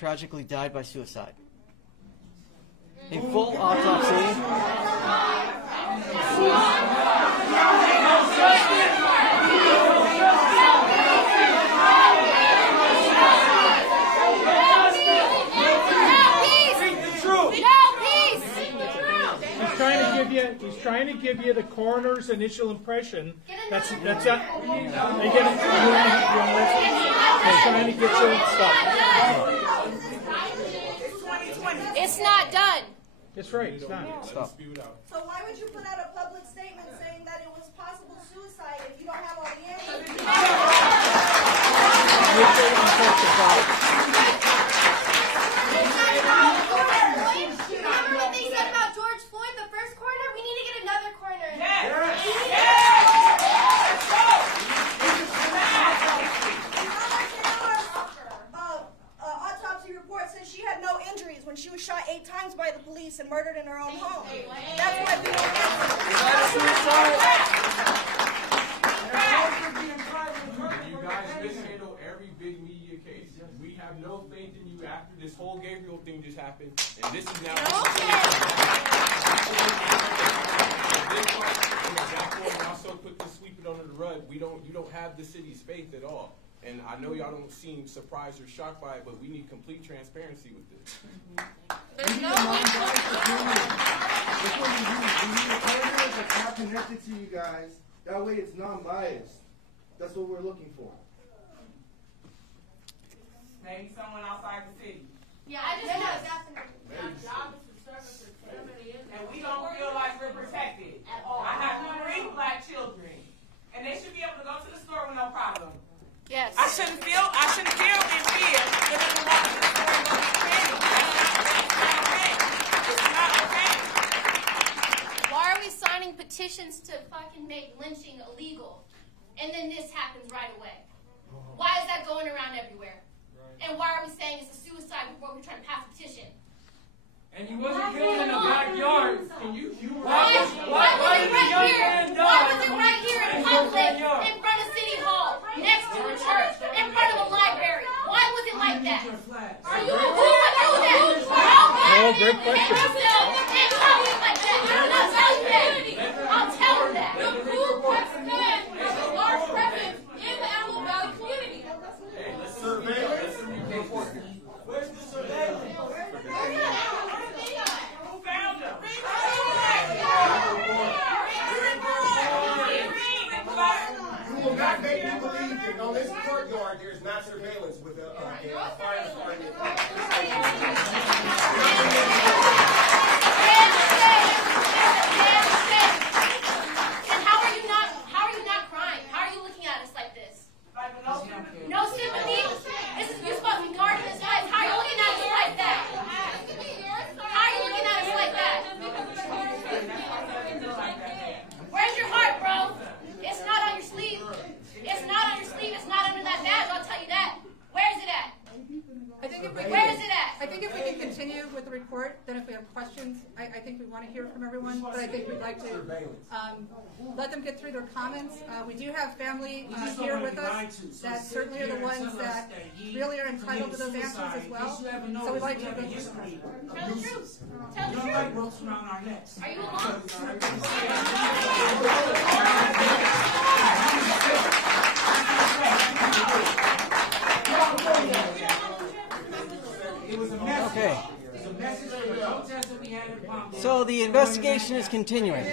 tragically died by suicide. A full autopsy. He's trying to give you the coroner's initial impression. That's not. He's trying to get you stuff. It's not done. That's right. It's not. Stop. So why would you put out a public statement saying that it was possible suicide if you don't have all the answers? Remember what they said about George Floyd, the first coroner? We need to get another coroner. Autopsy report says she had no injuries when she was shot 8 times by the police and murdered in her own home. That's why we don't You guys mishandle every big media case. We have no faith in you after this whole Gabriel thing just happened, and this is now. Also put this sweeping under the rug. You don't have the city's faith at all. And I know y'all don't seem surprised or shocked by it, but we need complete transparency with this. There's no We need a coroner that's not connected to you guys. That way it's non-biased. That's what we're looking for. Maybe someone outside the city. Yeah, I just know definitely. And we don't feel like we're protected. I have 3 black children. And they should be able to go to the store with no problem. Yes. I shouldn't feel in fear for them to walk to the store and go get candy. It's not okay. Why are we signing petitions to fucking make lynching illegal? And then this happens right away. Why is that going around everywhere? And why are we saying it's a suicide before we're trying to pass a petition? And you wasn't killed in the backyard. And why was it right here? Why was it right here in public, in front of City Hall, next to a church, in front of a library? Why was it like that? Are you a fool to do that? Oh, great question. And tell me like that. I'll tell you that. I'll tell her that. The fool president has a large presence in the Antelope Valley community. Surveillance? Where's the surveillance? You will not make me believe that on this courtyard there's not surveillance with a fire department. And how are you not crying? How are you looking at us like this? No sympathy? You're supposed to be guarding this place. How are you looking at us like that? How are you looking at us like that? Where's your heart, bro? It's not on your sleeve. It's not on your sleeve. It's not under that badge. I'll tell you that. Where is it at? Where is it at? I think if we can continue with the report, then if we have questions, I think we want to hear from everyone, but I think we'd like to let them get through their comments. We do have family here with us that certainly are the ones that really are entitled to those answers as well. So we'd like to go through them. Tell the truth. Tell the truth. Are you alone? Okay. So the investigation is continuing.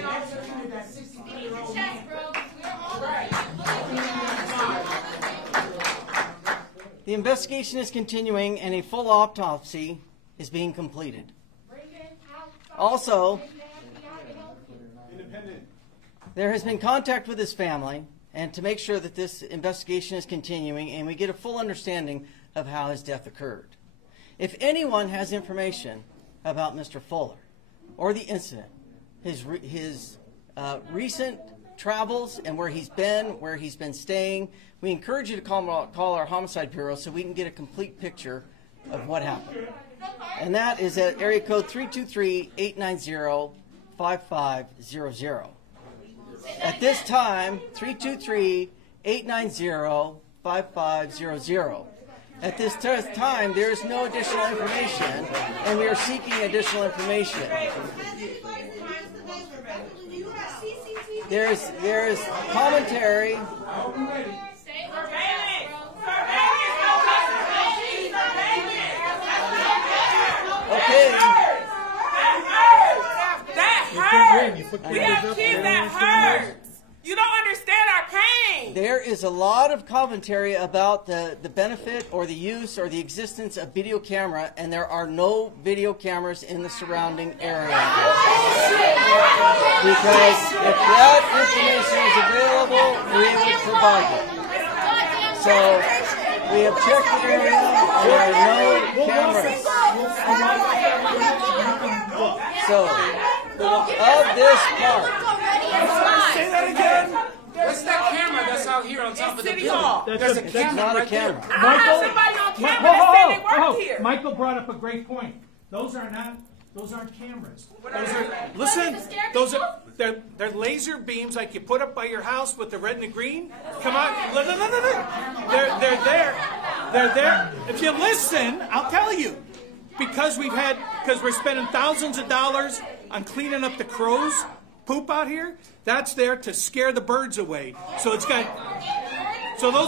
The investigation is continuing and a full autopsy is being completed. Also, there has been contact with his family and to make sure that this investigation is continuing and we get a full understanding of how his death occurred. If anyone has information about Mr. Fuller or the incident, his recent travels and where he's been staying, we encourage you to call our Homicide Bureau so we can get a complete picture of what happened. And that is at area code 323-890-5500. At this time, 323-890-5500. At this time, there is no additional information, and we are seeking additional information. There is commentary. Okay. That hurts. We have kids that hurt. You don't understand our pain. There is a lot of commentary about the benefit or the use or the existence of video camera, and there are no video cameras in the surrounding area. Because if that information is available, we would provide it. So we have checked the area, and there are no cameras. So, of this part, Say that again. What's that camera that's out here on top of the building? There's a camera not a right there. camera. I have somebody on camera that said they worked here. Michael brought up a great point. Those aren't cameras. They're laser beams like you put up by your house with the red and the green. Come on, they're there. They're there. If you listen, I'll tell you. Because we're spending thousands of dollars on cleaning up the crows poop out here. That's there to scare the birds away. So those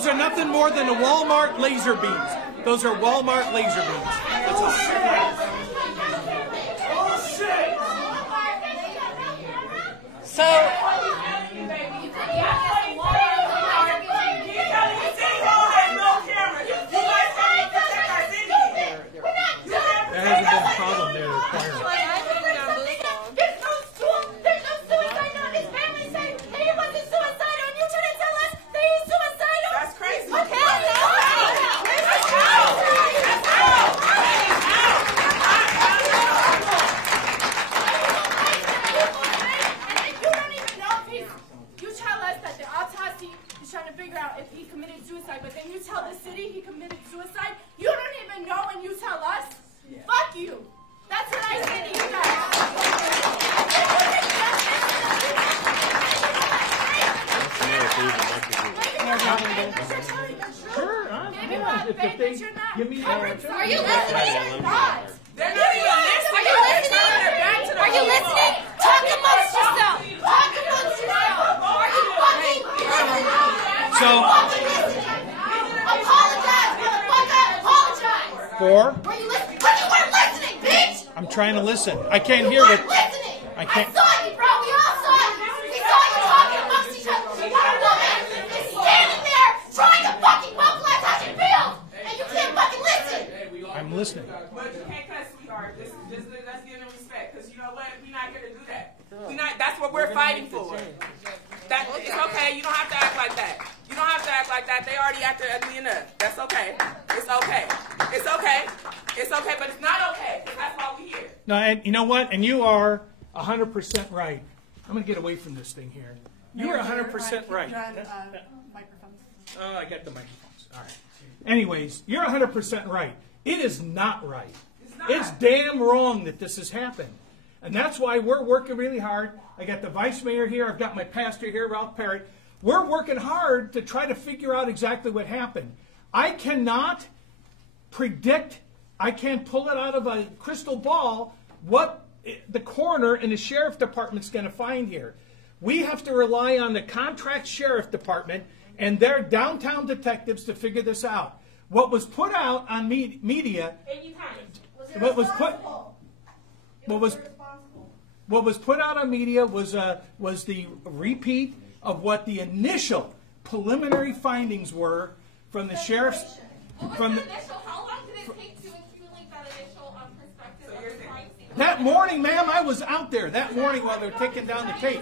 are nothing more than the Walmart laser beams. Those are Walmart laser beams. That's all. So, there hasn't been a problem there. There's no suicide note. His family said that he wasn't suicidal, and you trying to tell us that he's suicidal? That's crazy. You tell us that the autopsy is trying to figure out if he committed suicide, but then you tell the city he committed suicide. You don't even know, and you tell us. Fuck you. That's what I say to you guys. Sure, if they give me Are you listening? They're not even listening. Are you listening? Are you listening? Talk amongst yourself. Talk amongst yourself. Are you fucking listening? So, apologize, motherfucker. Apologize. for? Were you listening? But you weren't listening, bitch. I'm trying to listen. I can't hear You it. weren't listening. I can't. I saw you, bro. We all saw you. We saw you talking amongst each other. You got a woman is standing there trying to fucking vocalize how she feels, and you can't fucking listen. I'm listening. But you can't cuss, sweetheart. Let's give them respect, because you know what? We're not here to do that. That's what we're fighting for. It's okay. You don't have to act like that. You don't have to act like that. They already acted ugly enough. That's okay. It's okay. It's okay. It's okay, but it's not okay. That's why we're here. No, and you know what? And you are 100% right. I'm going to get away from this thing here. You are 100% right. Oh, I got the microphones. All right. Anyways, you're 100% right. It is not right. It's damn wrong that this has happened. And that's why we're working really hard. I got the vice mayor here. I've got my pastor here, Ralph Perry. We're working hard to try to figure out exactly what happened. I cannot predict, I can't pull it out of a crystal ball what the coroner and the sheriff department's going to find here. We have to rely on the contract sheriff department and their downtown detectives to figure this out. What was put out on media, what was put out on media was the repeat of what the initial preliminary findings were from the sheriff's. From the, How long did it take to accumulate that initial perspective of the crime scene? that morning, ma'am, I was out there that morning while they were taking down the tape,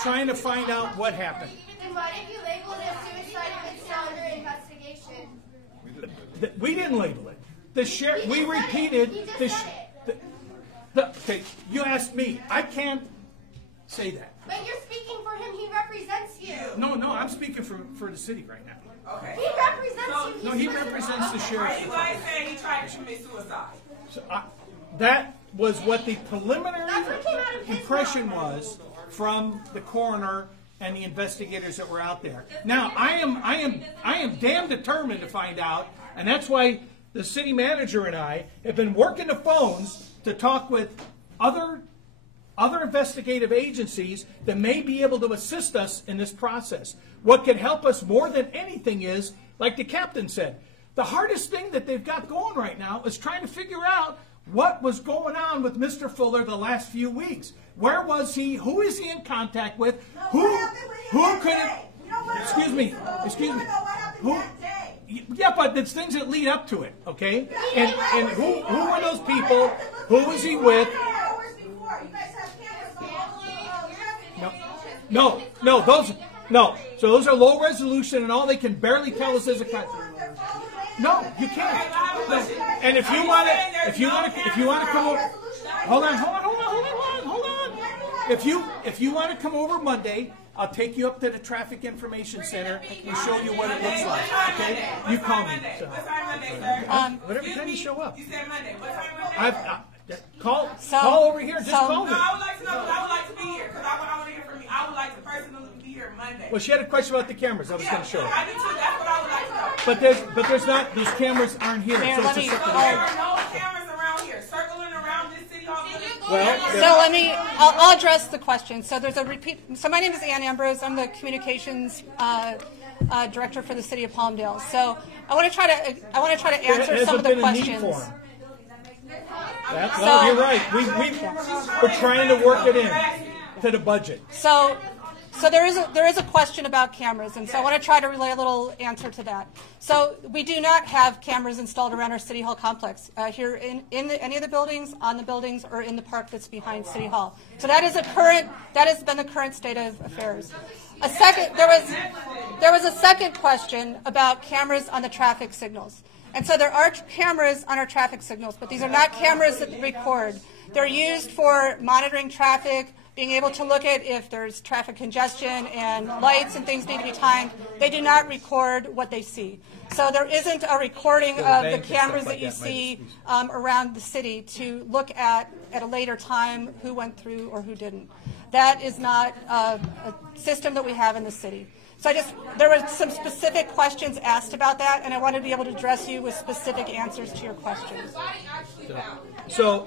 trying to find out what happened. Then why did you label it suicide if it's still under investigation? We didn't label it. The sheriff. We repeated the. Okay, you asked me. I can't say that. But you're speaking for him. He represents you. No, I'm speaking for the city right now. Okay. He represents you. No, he represents the sheriff. Are you guys saying he tried to commit suicide? So, that was what the preliminary That's what came out of his impression mouth. was from the coroner and the investigators that were out there. Now, I am damn determined to find out And that's why the city manager and I have been working the phones to talk with other investigative agencies that may be able to assist us in this process. What can help us more than anything is, like the captain said, the hardest thing that they've got going right now is trying to figure out what was going on with Mr. Fuller the last few weeks. Where was he? Who is he in contact with? Who could have... Excuse me. Yeah, but it's things that lead up to it, okay? And who were those people? Who was he with? No. So those are low resolution, and all they can barely tell us is a cut. No, you can't. No. And if you want to come over, hold on. If you want to come over Monday, I'll take you up to the Traffic Information Center and show you what it looks like. Okay? You call me. So. Whatever time you show up. You said Monday. What time Monday? Call over here. Just call me. No, I would like to know. I would like to be here because I want to hear from you. I would like to personally be here Monday. Well, she had a question about the cameras. I was going to show her. I do too. That's what I would like to know. But there's not. Those cameras aren't here. Mayor, So let it's me- a separate There are no cameras around here circling around this city hall. I'll address the question. So there's a repeat. So my name is Ann Ambrose. I'm the communications director for the City of Palmdale. So I want to try to answer some of the questions. No, you're right. We're trying to work it in to the budget. So there is a question about cameras, and so I want to try to relay a little answer to that. So we do not have cameras installed around our City Hall complex here in any of the buildings, on the buildings, or in the park that's behind City Hall. So that has been the current state of affairs. There was a second question about cameras on the traffic signals. And so there are cameras on our traffic signals, but these are not cameras that record. They're used for monitoring traffic, being able to look at if there's traffic congestion and lights and things need to be timed. They do not record what they see. So there isn't a recording of the cameras that you see around the city to look at a later time who went through or who didn't. That is not a system that we have in the city. So there were some specific questions asked about that, and I wanted to be able to address you with specific answers to your questions. So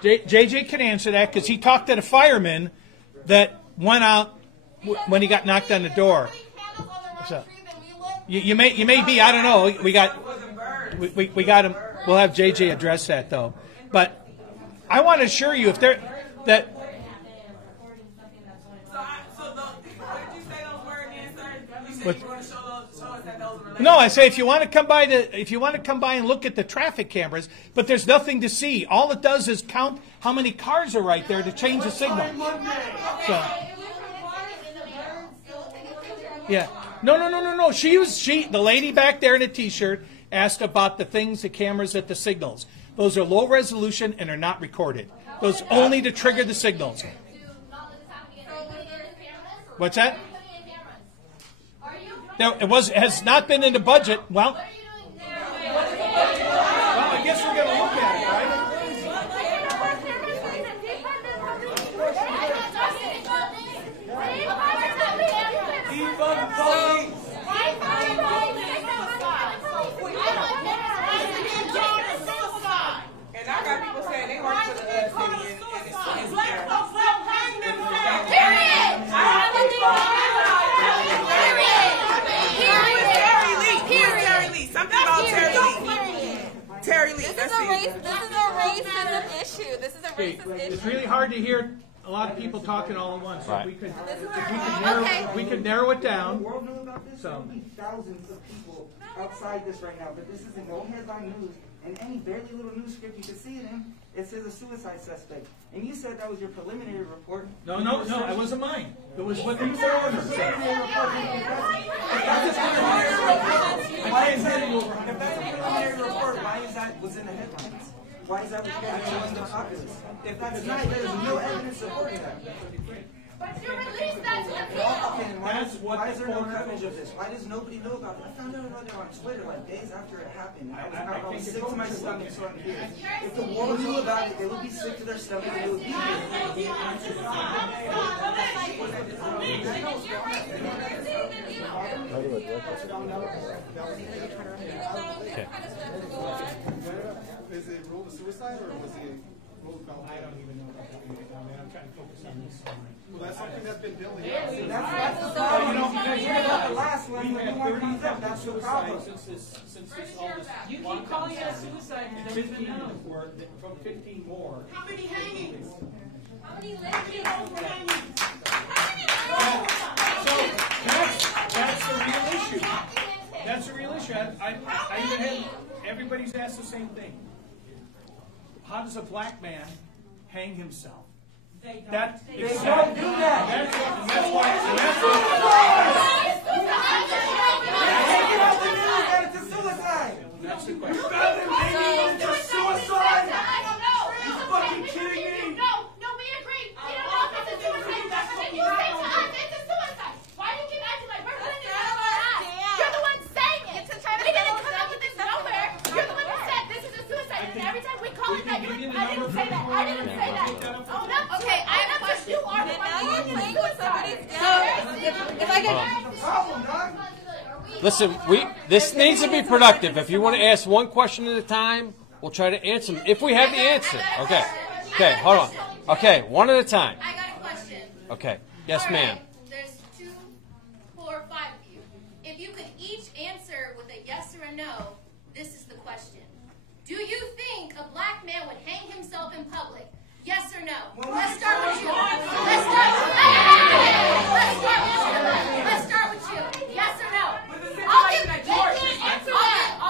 JJ can answer that because he talked to the fireman that went out when he got knocked on the door. So you may be, I don't know. We got him. We'll have JJ address that though. But I want to assure you that. No, I say if you want to come by and look at the traffic cameras, but there's nothing to see. All it does is count how many cars are right there to change the signal. So, yeah, no. The lady back there in a T-shirt asked about the things, the cameras at the signals. Those are low resolution and are not recorded. Those only to trigger the signals. What's that? Now, it has not been in the budget. Well, I guess we're going to look at it, right? And I got people saying they work for the city and it's Terry Lee. This is a racism issue. It's really hard to hear a lot of people talking all at once. So right. we could narrow it down. The world knew about this. There'll be thousands of people outside this right now, but this isn't no headline news. And any barely little news script you can see it in, it says a suicide suspect. And you said that was your preliminary report. No, it wasn't mine. It was what the coroner said. If that's a preliminary report, why is that what's in the headlines? Why is that what you guys are showing the populace? If that's not, there's no evidence supporting that. But you released that to the Okay, people. and why is there no coverage of this? Why does nobody know about it? I found out about it on Twitter like days after it happened. I was sick to my stomach, so I'm here. If the world knew about it, they would be sick to their stomach and they would be here. Okay. Is it ruled a suicide or was he ruled a I don't even know about that right now, man. I'm trying to focus on this. Well, that's something that's been building up. That's the problem. You know, because you're about the last one. We've When had you want 30 to up, that's the problem. since this all this. You keep calling it a suicide. 15 more, from 15 more. How many hangings? How many living over hangings? So that's the real issue. That's the real issue. I even had, everybody's asked the same thing. How does a black man hang himself? They don't do that. That's why. It's a suicide. That's the question. It's a suicide. I don't know. You're fucking kidding me. No, we agree. We don't know if it's a suicide. And you say to us it's a suicide. Why do you keep acting like we're putting it out of our eyes? You're the one saying it. We didn't come up with this nowhere. You're the one who said this is a suicide. And every time we call it that, I didn't say that. I didn't say that. Oh, no. Okay, I have a question. You are the one who playing with somebody's If I get Listen, this needs to be productive. If you want to ask one question at a time, we'll try to answer them if we have the answer. Okay. Okay, hold on. Okay, one at a time. I got a question. Okay. Yes, ma'am. There's 2, 4, 5 of you. If you could each answer with a yes or a no, this is the question. Do you think a black man would hang himself in public? Yes or no? Let's start with you. Let's start with you. Let's start with you. Yes or no? I'll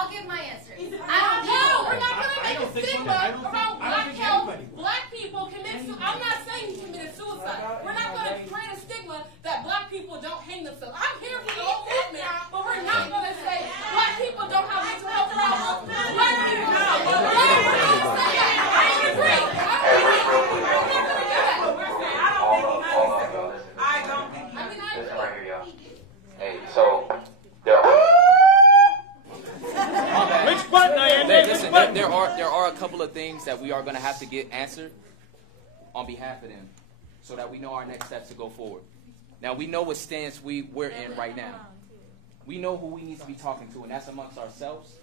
give my answer. I don't know. We're not going to make a stigma around Black people commit suicide. I'm not saying he committed suicide. We're not going to create a stigma that black people don't hang themselves. I'm here for the whole movement, but we're not going to say black people don't have mental health problems. Black people don't. We're not going to say that. I agree. We're not going to do that. We're saying I don't think he hung himself. I don't think he hung himself. Listen right here, y'all. Hey, so there are. Which button I am? Listen, there are a couple of things that we are going to have to get answered on behalf of them, so that we know our next steps to go forward. Now we know what stance we're in right now. We know who we need to be talking to, and that's amongst ourselves.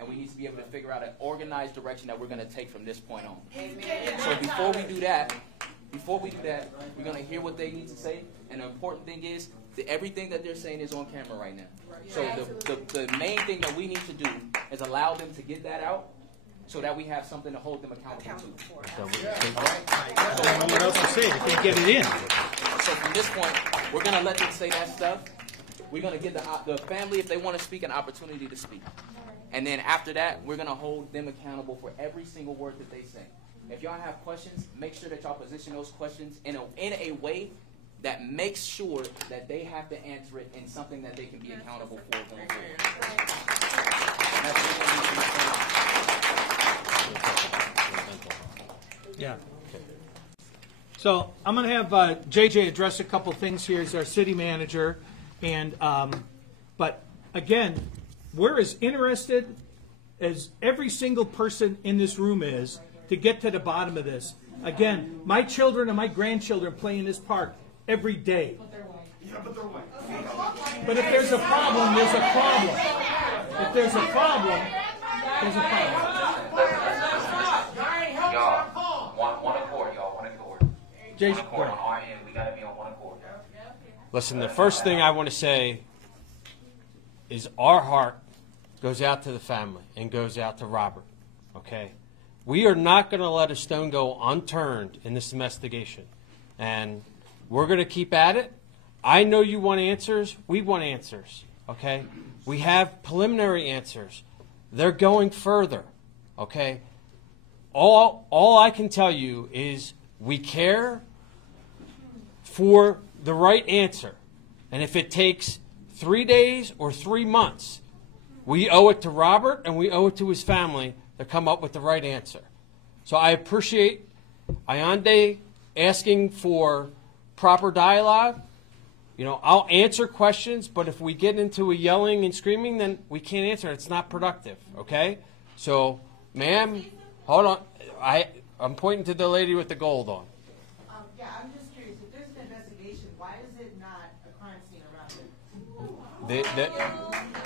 And we need to be able to figure out an organized direction that we're going to take from this point on. So before we do that, we're going to hear what they need to say. And the important thing is that everything that they're saying is on camera right now. So the main thing that we need to do is allow them to get that out so that we have something to hold them accountable to. What else to say? They can't get it in. So from this point, we're going to let them say that stuff. We're going to give the family, if they want to speak, an opportunity to speak. And then after that, we're going to hold them accountable for every single word that they say. If y'all have questions, make sure that y'all position those questions in a way that makes sure that they have to answer it in something that they can be accountable for going forward. Yeah. So I'm going to have JJ address a couple things here as our city manager. And but again, we're as interested as every single person in this room is to get to the bottom of this. Again, my children and my grandchildren play in this park every day. But if there's a problem, there's a problem. If there's a problem, there's a problem. Y'all, one accord, y'all, one accord. One accord on our end. We got to be on one accord. Listen, the first thing I want to say is our heart goes out to the family and goes out to Robert, okay? We are not going to let a stone go unturned in this investigation. And we're going to keep at it. I know you want answers. We want answers, okay? We have preliminary answers. They're going further, okay? All I can tell you is we care for the right answer. And if it takes 3 days or 3 months, we owe it to Robert and we owe it to his family to come up with the right answer. So I appreciate Ayande asking for proper dialogue. You know, I'll answer questions, but if we get into a yelling and screaming, then we can't answer. It's not productive, okay? So, ma'am, hold on. I'm pointing to the lady with the gold on. Yeah, I'm just curious. If there's an investigation, why is it not a crime scene around it?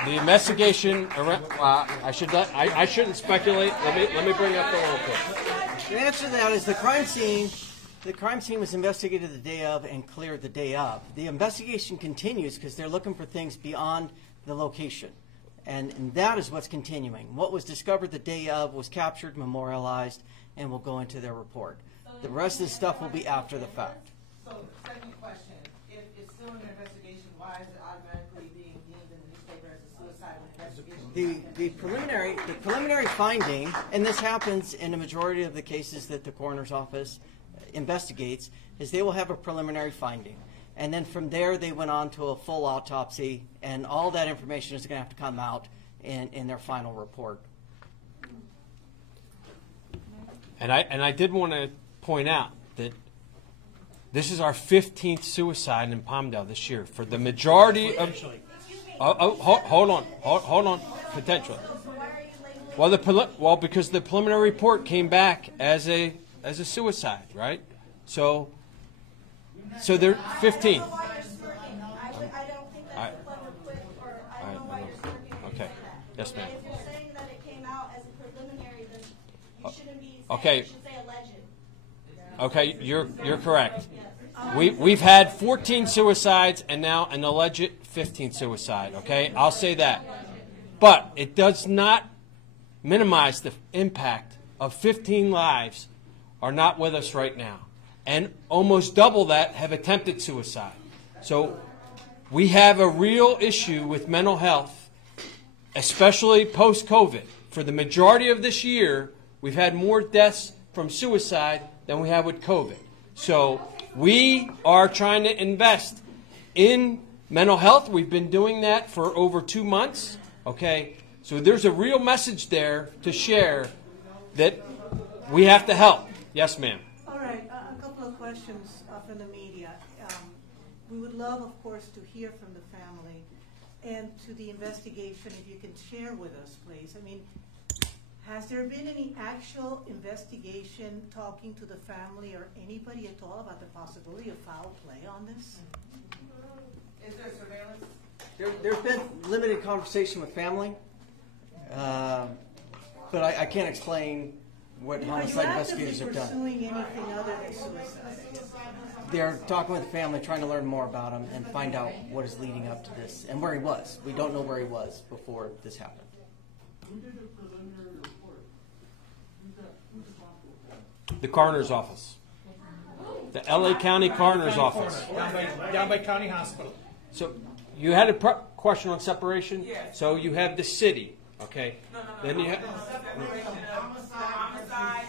The investigation around. I shouldn't speculate. Let me bring up the little clip. The answer to that is the crime scene. The crime scene was investigated the day of and cleared the day of. The investigation continues because they're looking for things beyond the location. And that is what's continuing. What was discovered the day of was captured, memorialized, and will go into their report. The rest of the stuff will be after the fact. So, second question. If it's still an investigation, why is it automatically being deemed in the newspaper as a suicide when investigation? The preliminary finding, and this happens in a majority of the cases that the coroner's office investigates, is they will have a preliminary finding. And then from there, they went on to a full autopsy, and all that information is going to have to come out in their final report. And I did want to point out that this is our 15th suicide in Palmdale this year. For the majority of... hold on. Potentially. Well, because the preliminary report came back as a suicide, right? So they're 15. Okay. Yes, ma'am. If you're saying that it came out as a preliminary, then you shouldn't be saying, okay. You should say alleged. Okay, you're correct. We've had 14 suicides and now an alleged 15th suicide. Okay, I'll say that, but it does not minimize the impact of 15 lives are not with us right now, and almost double that have attempted suicide. So we have a real issue with mental health, especially post-COVID. For the majority of this year, we've had more deaths from suicide than we have with COVID. So we are trying to invest in mental health. We've been doing that for over 2 months. Okay, so there's a real message there to share that we have to help. Yes, ma'am. All right, a couple of questions from the media. We would love, of course, to hear from the family and to the investigation, if you can share with us, please. I mean, has there been any actual investigation talking to the family or anybody at all about the possibility of foul play on this? Is there surveillance? There's been limited conversation with family, but I can't explain what homicide investigators have done. Are you actively pursuing anything other than suicide? They're talking with the family, trying to learn more about him and find out what is leading up to this and where he was. We don't know where he was before this happened. Who did the preliminary report? The coroner's office. The LA County Coroner's Office. Down by County Hospital. So you had a question on separation? Yes. So you have the city, okay? No. Then you have... Separation of homicide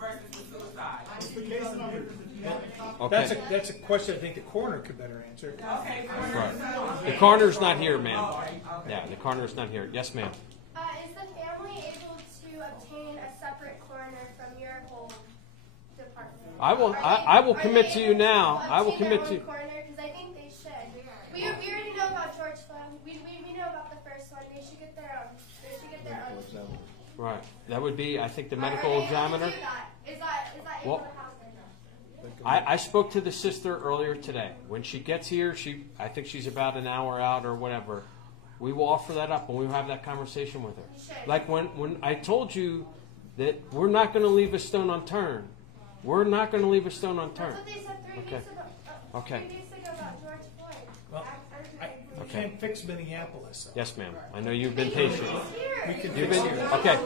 versus the suicide. Okay. That's a question I think the coroner could better answer. Okay. Right. The coroner's not here, ma'am. Yeah, the coroner's not here. Yes, ma'am. Is the family able to obtain a separate coroner from your whole department? I will commit to you now. I will commit to you. Because I think they should. We already know about George Flood. We know about the first one. They should get their own. Right. That would be, I think, the medical examiner. Is that Well, in the house or no? I spoke to the sister earlier today. When she gets here, I think she's about an hour out or whatever. We will offer that up and we will have that conversation with her. Like when I told you that we're not going to leave a stone unturned. We're not going to leave a stone unturned. That's what they said 3 weeks ago. Okay. 3 weeks ago about George Floyd. Well, I can't fix Minneapolis. So. Yes, ma'am. I know you've been patient. We can You've fix been here. okay.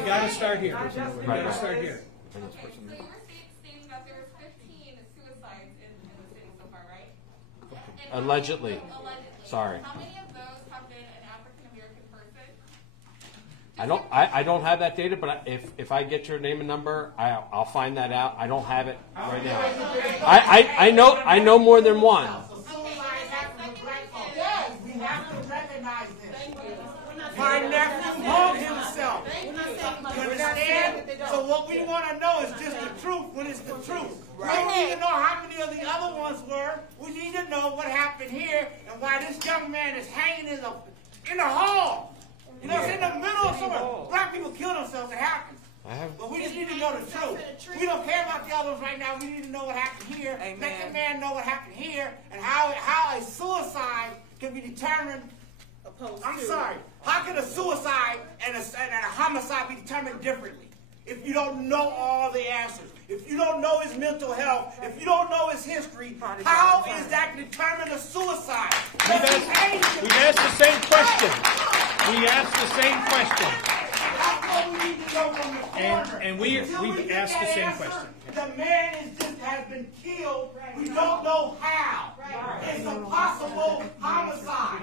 You got to start here. You got to start here. So you were stating that there were 15 suicides in the city so far, right? Allegedly. Sorry. How many of those have been an African American person? I don't have that data, but if I get your name and number, I'll find that out. I don't have it right now. I know more than one. Yes, we have to recognize this. My nephew hung himself. You understand? So what we want to know is just the truth when it's the truth. We don't need to know how many of the other ones were. We need to know what happened here and why this young man is hanging in the hall. You know, it's in the middle of somewhere. Black people kill themselves. It happens. But we just need to know the truth. We don't care about the others right now. We need to know what happened here. Let the man know what happened here and how a suicide can be determined. I'm sorry. How can a suicide and a homicide be determined differently if you don't know all the answers? If you don't know his mental health, if you don't know his history, how is that determined a suicide? We've asked the same question. We asked the same question. And we've asked the same question. The man has been killed. We don't know how. It's a possible homicide.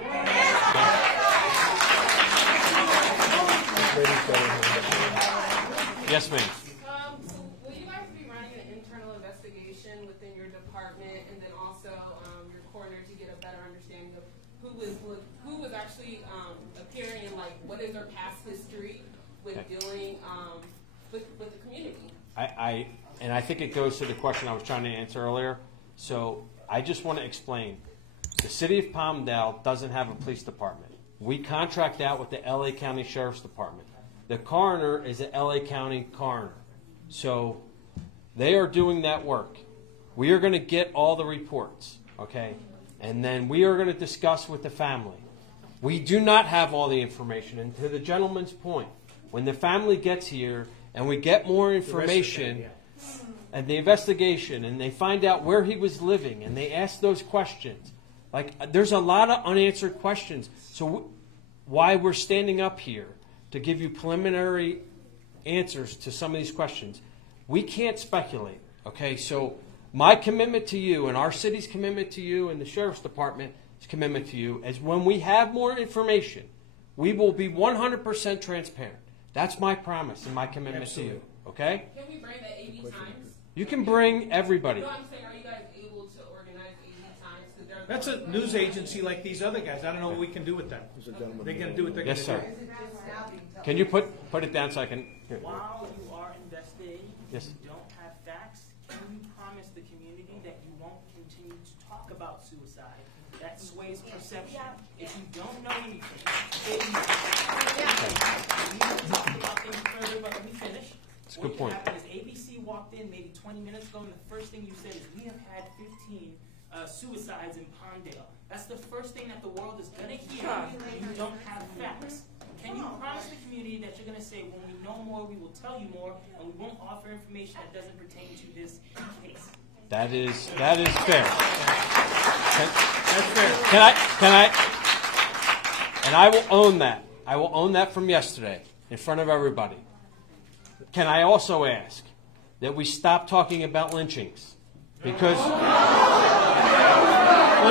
Yes, ma'am. So will you guys be running an internal investigation within your department and then also your coroner to get a better understanding of who was actually appearing and like what is their past history with dealing with the community? I think it goes to the question I was trying to answer earlier. So I just want to explain. The City of Palmdale doesn't have a police department. We contract out with the LA County Sheriff's Department. The coroner is an LA County coroner. So they are doing that work. We are going to get all the reports, okay? And then we are going to discuss with the family. We do not have all the information. And to the gentleman's point, when the family gets here and we get more information and the investigation and they find out where he was living and they ask those questions, like there's a lot of unanswered questions. So why we're standing up here to give you preliminary answers to some of these questions, we can't speculate, okay? So my commitment to you and our city's commitment to you and the Sheriff's Department's commitment to you is when we have more information, we will be 100% transparent. That's my promise and my commitment to you, okay? Can we bring the AV Times? You can bring everybody. No, I'm saying, are you guys able to organize AV Times? That's a news agency like these other guys. I don't know what we can do with that. They're going to do what they're going to do. Yes, sir. Can you put it down so I can... Here. While you are investigating, yes. If you don't have facts, can you promise the community that you won't continue to talk about suicide? That sways perception. If you don't know anything, we can talk about things further, but let me finish. That's a good point. What happened is ABC walked in maybe 20 minutes ago, and the first thing you said is, we have had 15 suicides in Palmdale. That's the first thing that the world is going to hear. You don't have facts. Can you promise the community that you're going to say, when we know more, we will tell you more, and we won't offer information that doesn't pertain to this case? That is fair. That's fair. Can I? And I will own that. I will own that from yesterday in front of everybody. Can I also ask that we stop talking about lynchings? Because well,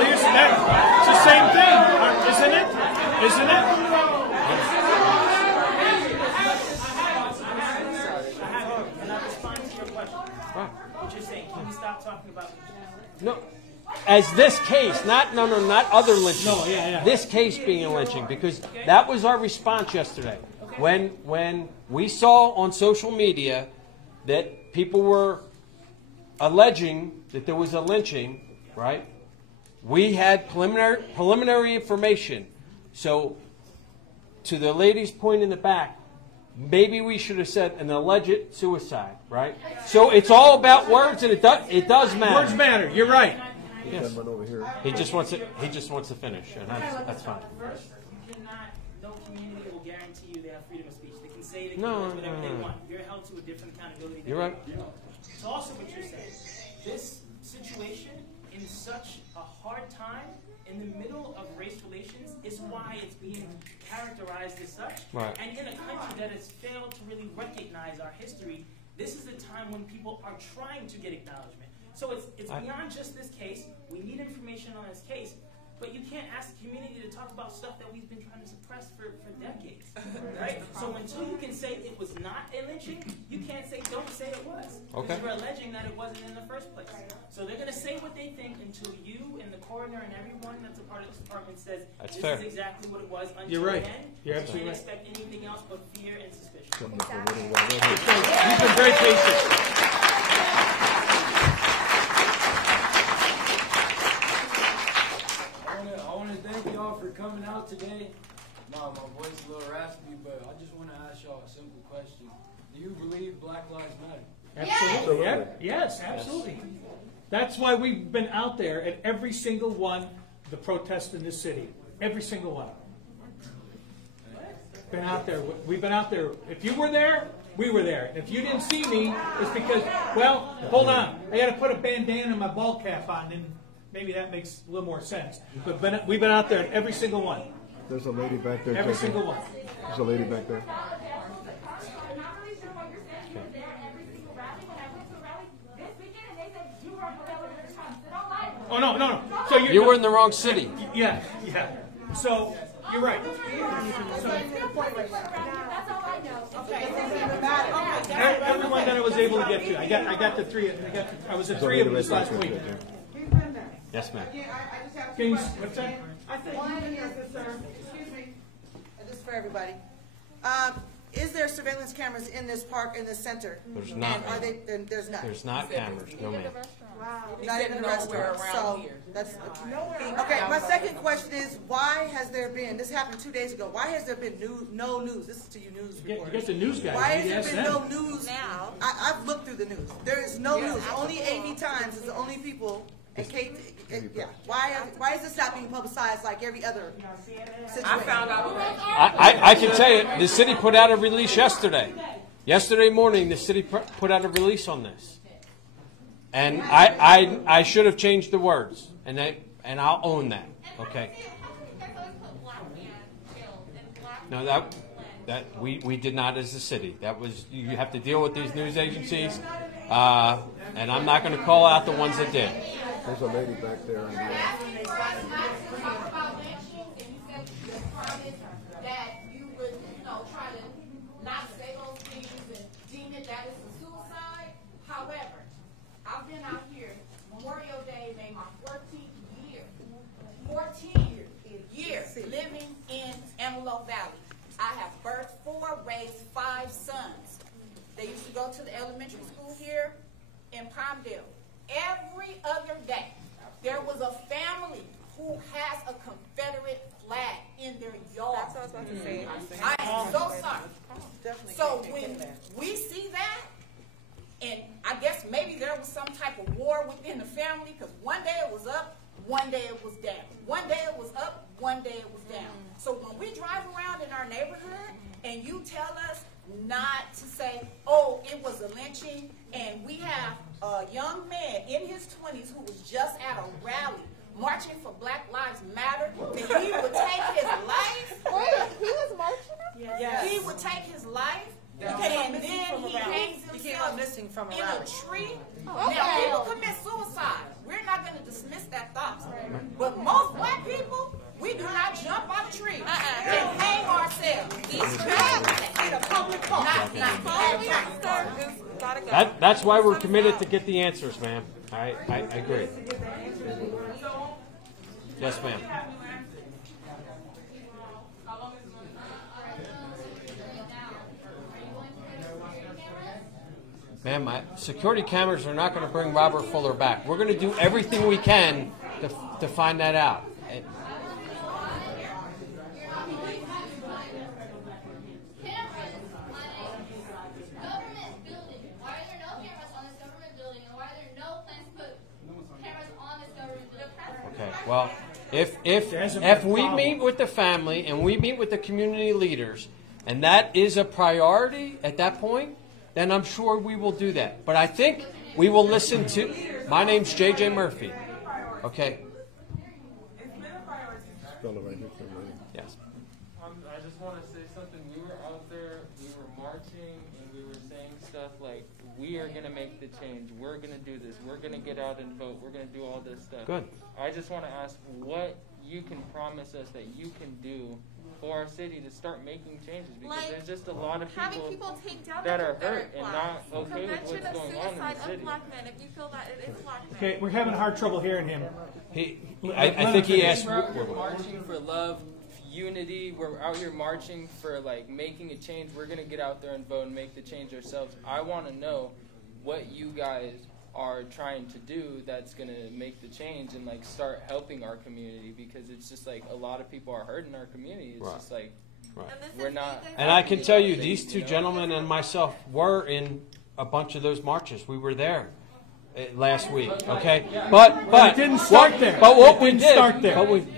it's the same thing, isn't it? Isn't it? Can I respond to your question? What you're saying? Can we stop talking about lynchings? no, as this case, not other lynchings. No, yeah. This case being a lynching, because that was our response yesterday. When we saw on social media that people were alleging that there was a lynching, right? We had preliminary information. So, to the lady's point in the back, maybe we should have said an alleged suicide, right? So it's all about words, and it does matter. Words matter. You're right. Yes. He just wants to finish, and that's fine. First, you cannot. No community will guarantee you they have freedom of speech. They can say they can do whatever they want. You're held to a different accountability. You're right. It's also what you're saying. This situation, in such a hard time, in the middle of race relations, is why it's being characterized as such. Right. And in a country that has failed to really recognize our history, this is the time when people are trying to get acknowledgement. So it's beyond just this case. We need information on this case. But you can't ask the community to talk about stuff that we've been trying to suppress for decades, right? So until you can say it was not a lynching, you can't say, don't say it was. Okay. Because we're alleging that it wasn't in the first place. So they're going to say what they think until you and the coroner and everyone that's a part of this department says, this is exactly what it was. Until You're right. then, You're you absolutely can't expect anything else but fear and suspicion. You've been very patient. I want to thank y'all for coming out today. My voice is a little raspy, but I just want to ask y'all a simple question. Do you believe Black Lives Matter? Absolutely. Yes, absolutely. That's why we've been out there at every single one of the protests in this city. Every single one. Been out there. We've been out there. If you were there, we were there. And if you didn't see me, it's because, well, hold on. I got to put a bandana and my ball cap on, and maybe that makes a little more sense. But we've been out there at every single one. There's a lady back there. Every single one. There's a lady back there. Oh, no. So you were in the wrong city. Yeah. So, you're right. Everyone that I was able to get to. I got the three. I was at three of them this last week. Yes, ma'am. What's that? I said, excuse me, this is for everybody. Is there surveillance cameras in this park, in this center? There's not. And are they? There's not. There's not cameras. No, ma'am. Wow. Not even the restaurant. So that's okay. My second question is, why has there been? This happened 2 days ago. Why has there been no news? This is to you, news reporters. You get the news guys. Why has there been no news now? I've looked through the news. There is no news. Only AV Times is the only people. Yeah. Why is this not being publicized like every other situation? I found out. I can tell you, the city put out a release yesterday. Yesterday morning, the city put out a release on this. And I should have changed the words, and I'll own that. Okay. No, that we did not as a city. That was, you have to deal with these news agencies, and I'm not going to call out the ones that did. There's a lady back there. That you would, try to not say those things and deem it that it's a suicide. However, I've been out here. Memorial Day made my 14th year. 14 years living in Antelope Valley. I have birthed 4, raised 5 sons. They used to go to the elementary school here in Palmdale. Every other day, there was a family who has a Confederate flag in their yard. That's what I was about to say. I am so sorry. So when we see that, and I guess maybe there was some type of war within the family, because one day it was up, one day it was down. One day it was up, one day it was down. So when we drive around in our neighborhood and you tell us not to say, oh, it was a lynching, and we have a young man in his 20s who was just at a rally marching for Black Lives Matter, that he would take his life. Wait, he was marching? Yes. He would take his life, and then he hangs himself in a tree. Okay. Now, people commit suicide. We're not going to dismiss that thought. But most black people, we do not jump off a tree and hang ourselves. In a public park. That's why we're committed to get the answers, ma'am. I agree. Yes, ma'am. Ma'am, my security cameras are not going to bring Robert Fuller back. We're going to do everything we can to find that out. Okay, well, if we meet with the family and we meet with the community leaders, and that is a priority at that point, then I'm sure we will do that. But I think we will listen to... My name's J.J. Murphy. Okay. Yes. I just want to say something. We were out there, we were marching, and we were saying stuff like, we are going to make the change. We're going to do this. We're going to get out and vote. We're going to do all this stuff. Good. I just want to ask what you can promise us that you can do for our city to start making changes, because there's just a lot of people take down that are Confederate hurt and not flags. okay with Prevention what's going on in suicide the of city. black men, if you feel that it is black men. Okay, we're having hard trouble hearing him. I think he asked. We're marching for love, unity. We're out here marching for like making a change. We're gonna get out there and vote and make the change ourselves. I want to know what you guys are trying to do that's going to make the change and like start helping our community, because it's just like a lot of people are hurt in our community. It's just like we're not. And I can tell you, these two gentlemen and myself were in a bunch of those marches. We were there last week. Okay, but it didn't start there. But what we didn't did, start there.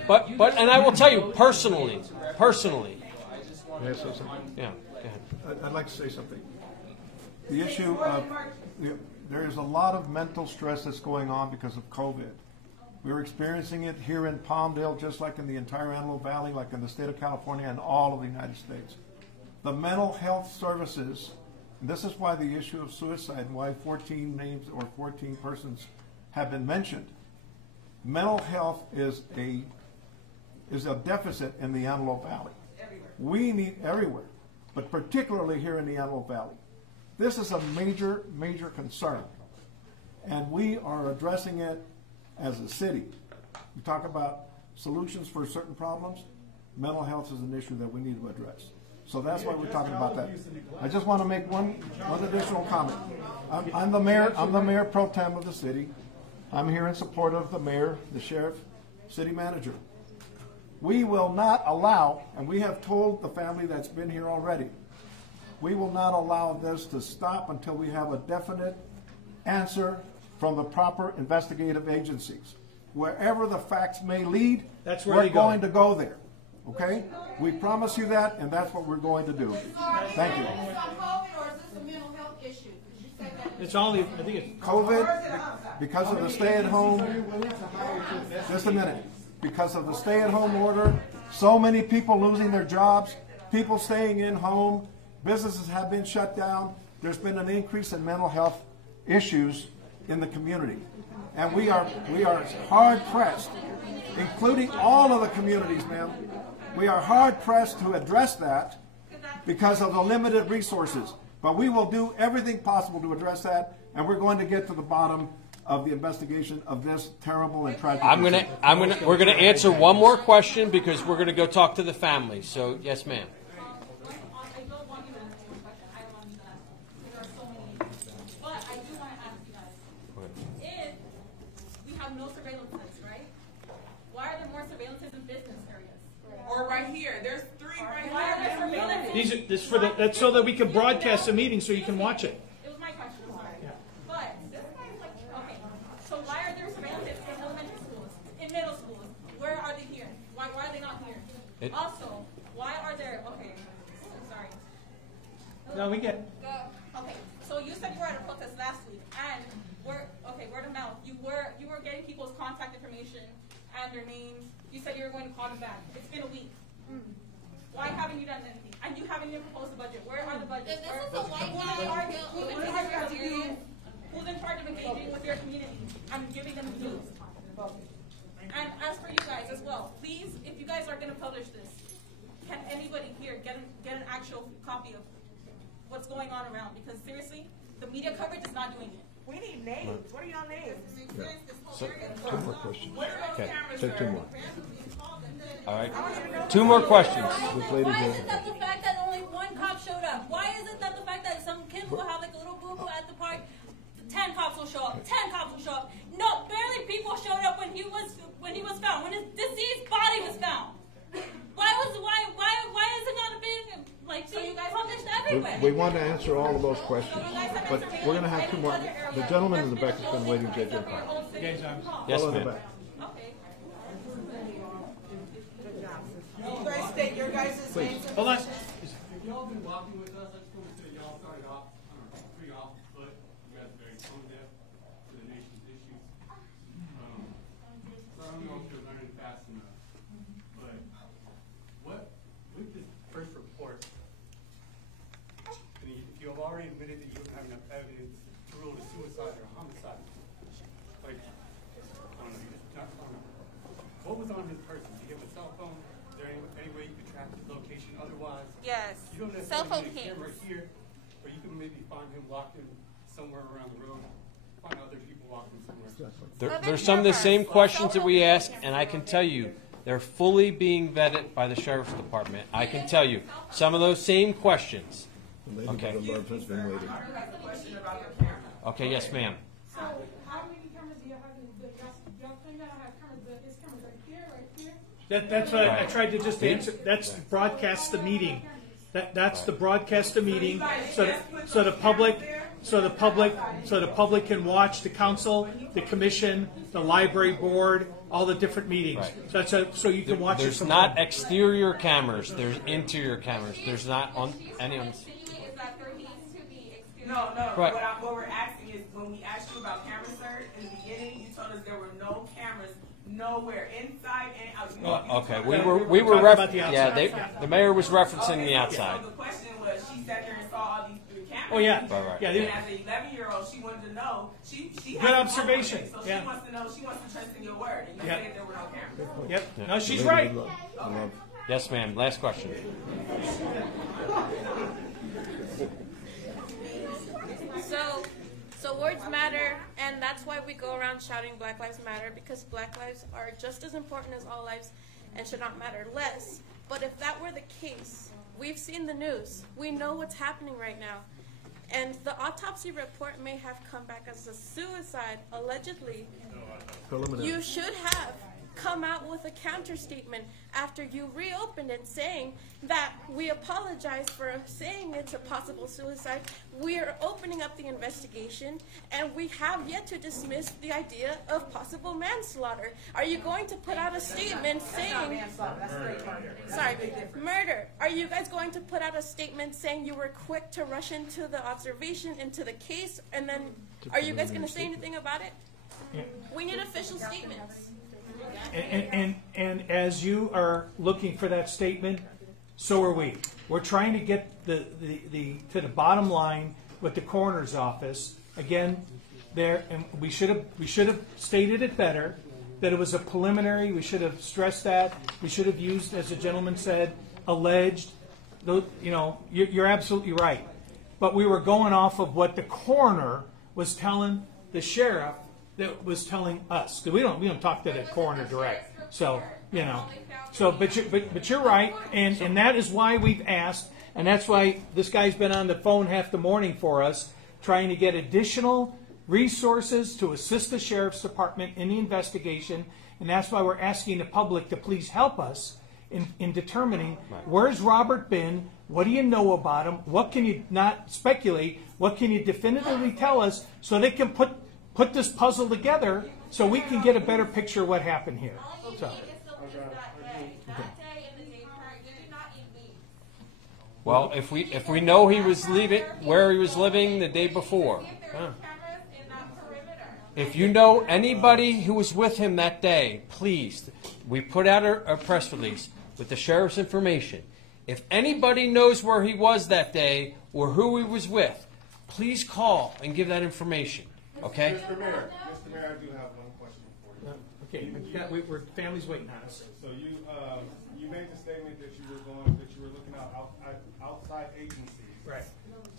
but and I will tell you personally. May I say something? Yeah. Go ahead. I'd like to say something. The issue of there is a lot of mental stress that's going on because of COVID. We're experiencing it here in Palmdale, just like in the entire Antelope Valley, like in the state of California and all of the United States. The mental health services, and this is why the issue of suicide and why 14 names or 14 persons have been mentioned. Mental health is a deficit in the Antelope Valley. We need everywhere, but particularly here in the Antelope Valley. This is a major, major concern, and we are addressing it as a city. We talk about solutions for certain problems. Mental health is an issue that we need to address. So that's why we're talking about that. I just want to make one additional comment. I'm the mayor pro tem of the city. I'm here in support of the mayor, the sheriff, city manager. We will not allow, and we have told the family that's been here already, we will not allow this to stop until we have a definite answer from the proper investigative agencies. Wherever the facts may lead, we're going to go there. Okay? We promise you that, and that's what we're going to do. Thank you. It's only, I think it's COVID, because of the stay-at-home, just a minute, because of the stay-at-home order, so many people losing their jobs, people staying in home, businesses have been shut down. There's been an increase in mental health issues in the community. And we are hard pressed, including all of the communities, ma'am. We are hard pressed to address that because of the limited resources. But we will do everything possible to address that, and we're going to get to the bottom of the investigation of this terrible and tragic issue. We're gonna answer one more question because we're gonna go talk to the family. So yes, ma'am. Or right here. There's 3 right here. These are this for the, that's so that we can broadcast the meeting so you can watch it. It was my question. I'm sorry. Yeah. But okay. So why are there surveillance in elementary schools, in middle schools? Where are they here? Why are they not here? Also, why are there? Okay. Sorry. No, we get. Okay. So you said you were at a protest last week, and word of mouth. You were getting people's contact information and their names. You said you were going to call them back. It's been a week. Why haven't you done anything? And you haven't even proposed a budget. Where are the budgets? Who's in charge of engaging with your community and giving them the news? And as for you guys as well, please, if you guys are going to publish this, can anybody here get an actual copy of what's going on around? Because seriously, the media coverage is not doing it. We need names. What are y'all names? Yeah. So, 2 more questions. Okay. Take 2 more. All right. 2 more questions. Why is it that the fact that only 1 cop showed up? Why is it that the fact that some kid will have like a little boo-boo at the park, 10 cops will show up, 10 cops will show up? No, barely people showed up when he was found, when his deceased body was found. Why is it not being published everywhere? We want to answer all of those questions, but we're going to have 2 more. The gentleman in the back has been waiting, JJ. Yes, ma'am. You guys state your guys' names. Hold on. If y'all been walking with us, I just want to say y'all started off pretty off the foot. You guys are very tone deaf to the nation's issues. So I don't know if you're learning fast enough. But with this first report, and if you have already admitted that you don't have enough evidence to rule it a suicide or a homicide, like, I don't know, what was on this person? realize Yes. you don't Cell phone necessarily need a cams. camera here, but you can maybe find him locked in somewhere around the road, find other people locked in somewhere. There's some of the same questions that we ask, and I can tell you, they're fully being vetted by the Sheriff's Department. I can tell you, some of those same questions. Okay. Okay, yes, ma'am. So how many cameras do you have in the y'all claim that I have cameras, but it's cameras right here, right here? That's what I tried to just answer. That's broadcast the meeting. That's the broadcast the meeting, so the public can watch the council, the commission, the library board, all the different meetings. Right. So you can watch it There's from not home. exterior cameras. There's interior cameras. There's not on any on. No. Right. What we're asking is, when we asked you about camera, sir, in the beginning, you told us there were no cameras nowhere inside and outside. Okay, we were referencing. The mayor was referencing the outside. So the question was, she sat there and saw all these three cameras. Oh, yeah. Right. Yeah, And as an 11-year-old, she wanted to know. She Good has observation. So Yeah. she wants to know. She wants to trust in your word. And you Yep. said there were no cameras. Yep. No, she's right. Yes, ma'am. Last question. So words matter, and that's why we go around shouting Black Lives Matter, because Black lives are just as important as all lives and should not matter less. But if that were the case, we've seen the news. We know what's happening right now. And the autopsy report may have come back as a suicide, allegedly. You should have come out with a counter statement after you reopened it, saying that we apologize for saying it's a possible suicide. We are opening up the investigation, and we have yet to dismiss the idea of possible manslaughter. Are you going to put out a statement saying... Sorry, murder. Are you guys going to put out a statement saying you were quick to rush into the observation, into the case, and then are you guys going to say anything about it? We need official statements. And as you are looking for that statement, so are we. We're trying to get to the bottom line with the coroner's office. Again, and we should have stated it better, that it was a preliminary. We should have stressed that. We should have used, as the gentleman said, alleged. You're absolutely right. But we were going off of what the coroner was telling the sheriff that was telling us, because we don't talk to the coroner direct. So but you're right, and that is why we've asked, and that's why this guy's been on the phone half the morning for us, trying to get additional resources to assist the sheriff's department in the investigation, and that's why we're asking the public to please help us in determining where's Robert been, what do you know about him, what can you not speculate, what can you definitively tell us, so they can put this puzzle together so we can get a better picture of what happened here. So. Well, if we know he was leaving where he was living the day before, if you know anybody who was with him that day, please, we put out a press release with the sheriff's information. If anybody knows where he was that day or who he was with, please call and give that information. Okay? Mr. Mayor, I do have one question for you. Okay, we're family's waiting on us. So you made the statement that you were looking outside agencies, right,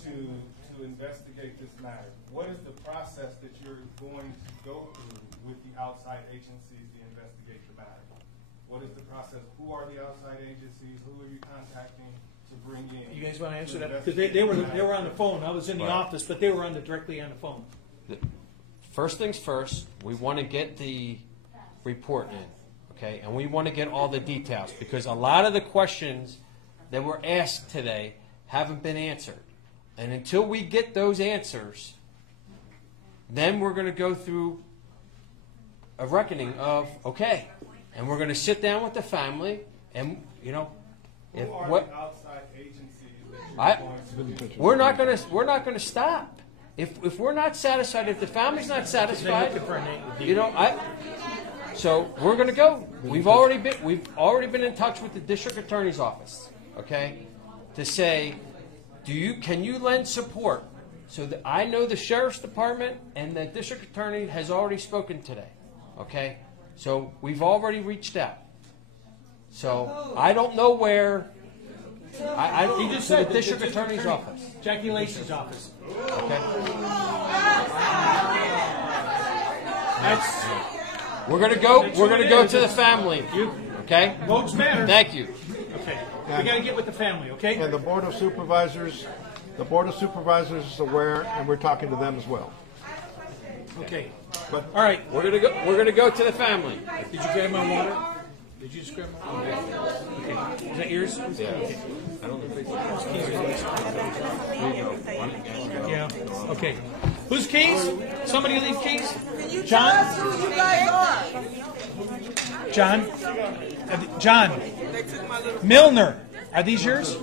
to investigate this matter. What is the process that you're going to go through with the outside agencies to investigate the matter? What is the process? Who are the outside agencies? Who are you contacting to bring in? You guys want to answer that? Because they were on the phone. I was in the office, but they were directly on the phone. First things first, we want to get the report in, okay? And we want to get all the details, because a lot of the questions that were asked today haven't been answered. And until we get those answers, then we're going to go through a reckoning of, okay, and we're going to sit down with the family, and, Who are the outside agencies that we're not going to stop. If we're not satisfied, if the family's not satisfied, so we're going to go. We've already been in touch with the district attorney's office, okay, to say, can you lend support? So that I know the sheriff's department and the district attorney has already spoken today, okay. So we've already reached out. So I don't know where He just said the district attorney's office. Jackie Lacey's office. Okay. That's. We're gonna go to the family. Okay. Votes matter. Thank you. Okay. We got to get with the family. Okay. And the Board of Supervisors is aware, and we're talking to them as well. Okay. But all right, we're gonna go to the family. Did you grab my water? Did you just grab my water? Okay. Is that yours? Yeah. Okay. I don't know if it's yeah. Okay. Whose keys? Somebody leave keys? Can you John? tell us who you guys are? John. Milner. Are these yours?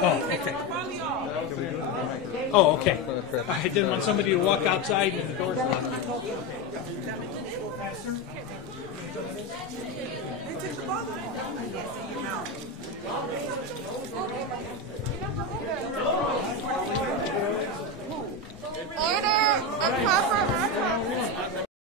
Oh, okay. Oh, okay. I didn't want somebody to walk outside and the doors locked.